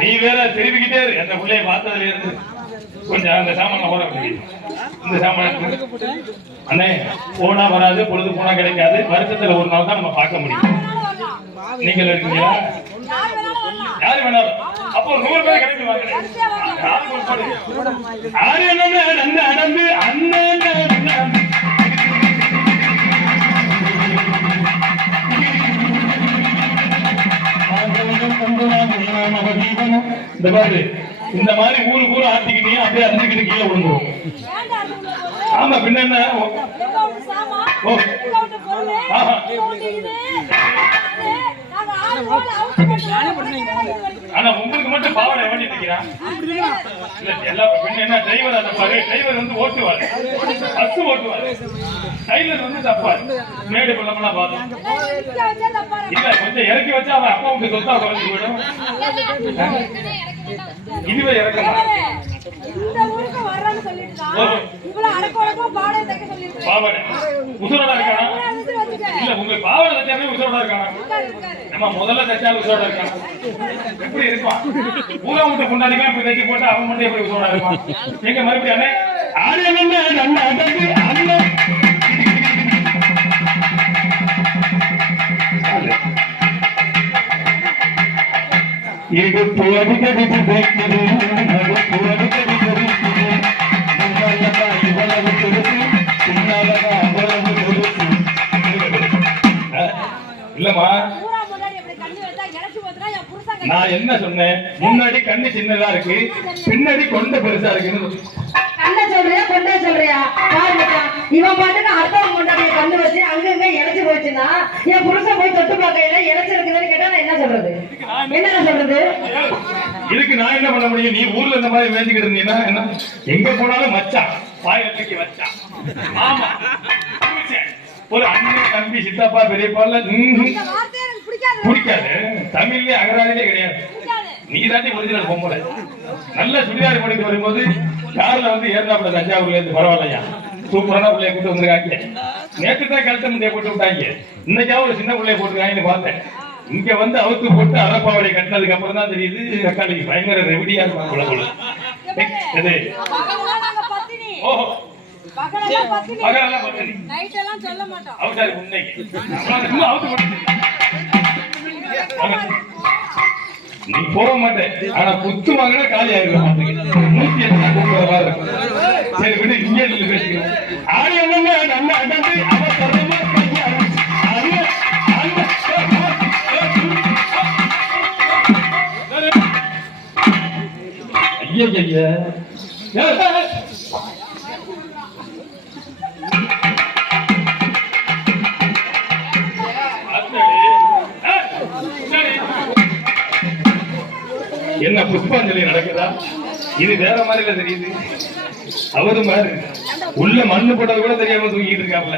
நீ வேற தெரிவிக்கிட்டே இரு. அந்த பிள்ளைய பார்த்ததுல இருந்து கொஞ்சம் அந்த சாமான போட இந்த சாமான அண்ணே போனா வராது, பொழுது போனா கிடைக்காது. வருஷத்துல ஒரு நாள் தான் நம்ம பார்க்க முடியும். நீங்கள் இருக்கீங்களா? யாரு வேணாலும் அப்போ 100 பேர் கிடைக்குவாங்க. யாரு என்ன நடந்து அண்ணன் இந்த மாதிரி ஊருக்கு ஊரு ஆட்டிக்கிட்டீங்க அப்படியே அஞ்சுக்கிட்டு கீழே விழுந்துரும். ஆமா பின்ன என்ன? ஆனா உங்களுக்கு மட்டும் பாவனை வேண்டிட்டு இருக்கிறான். என்ன டிரைவர் தப்பாரு? டிரைவர் வந்து ஓட்டுவாரு, பஸ் ஓட்டுவாரு. டைலர் வந்து தப்பாரு. மேடு பள்ளமெல்லாம் பார்த்தோம். இல்ல கொஞ்சம் இறக்கி வச்சா அவன் அப்பா வந்து சொத்தா குறைஞ்சு போயிடும். இதுவே இறக்கமா பாவனை உசுரோட இருக்கானா? இல்ல உங்களுக்கு பாவனை தச்சாவே உசுரோட இருக்கானா? நம்ம முதல்ல தச்சா உசுரோட இருக்கானா? எப்படி இருப்பான்? ஊரா விட்டு கொண்டாடிக்கலாம் இப்படி தைக்க போட்டு அவன் மட்டும் எப்படி உசுரோட இருப்பான்? எங்க மறுபடியும் அண்ணே ஆடு என்ன அடங்கு அண்ணன் இடுப்பு அடிக்கடி வைக்கிறது, நடுப்பு அடிக்கடி தெரிவிக்குது. முன்னாலதா இவ்வளவு தெரிசு, பின்னாலதா அவ்வளவு தெரிசு. இல்லம்மா நான் என்ன சொன்னேன்? முன்னாடி கண்ணு சின்னதா இருக்கு, பின்னாடி கொண்ட பெருசா இருக்குன்னு சொல்றியா கொண்டே சொல்றியா? இவன் பாட்டுக்கு அடுத்தவங்க கொண்டாடிய கண்ணு வச்சு அங்கங்க இழைச்சு போச்சுன்னா என் புருஷன் போய் தொட்டு பார்க்கையில இழைச்சிருக்குதுன்னு கேட்டா நான் என்ன சொல்றது? என்ன சொல்றது? இதுக்கு நான் என்ன பண்ண முடியும்? நீ ஊர்ல இந்த மாதிரி வேண்டிக்கிட்டு இருந்தீங்கன்னா என்ன? எங்க போனாலும் மச்சான் வாயில தூக்கி வச்சான். ஆமா ஒரு அண்ணன் தம்பி சித்தப்பா பெரியப்பா பிடிக்காது. தமிழ்லயே அகராதிலே கிடையாது. நீ தாண்டி ஒரிஜினல் பொம்பளை. நல்ல சுடிதார் பண்ணிட்டு வரும்போது கார்ல வந்து ஏறினாப்புல தஞ்சாவூர்ல இருந்து பரவாயில்லையா சூப்பரான பிள்ளைய கூட்டு வந்துருக்காங்க. நேற்று தான் கழுத்த முந்தைய போட்டு விட்டாங்க. இன்னைக்காவது ஒரு சின்ன பிள்ளைய போட்டுருக்காங்கன்னு பார்த்தேன். இங்க வந்து அவுத்து போட்டு அரப்பாவடை கட்டினதுக்கு அப்புறம் தான் தெரியுது தக்காளிக்கு பயங்கர ரெவடியா இருக்கும். குழந்தை ஓஹோ பகலெல்லாம் பத்தினி அவசாரி உண்மைக்கு நீ போக மாட்டேன். ஆனா புத்து வாங்கினா காலி ஆயிடும். 108 கூப்பிடுற மாதிரி இருக்கும். சரி விடு, இங்கே பேசிக்கிறோம். ஆடு என்ன நம்ம அடந்து ஐயா என்ன புஷ்பாஞ்சலி நடக்குதா? இது வேற மாதிரில தெரியுது. அவரு மாதிரி உள்ள மண்ணு போட்டது கூட தெரியாம தூங்கிட்டு இருக்காப்ல.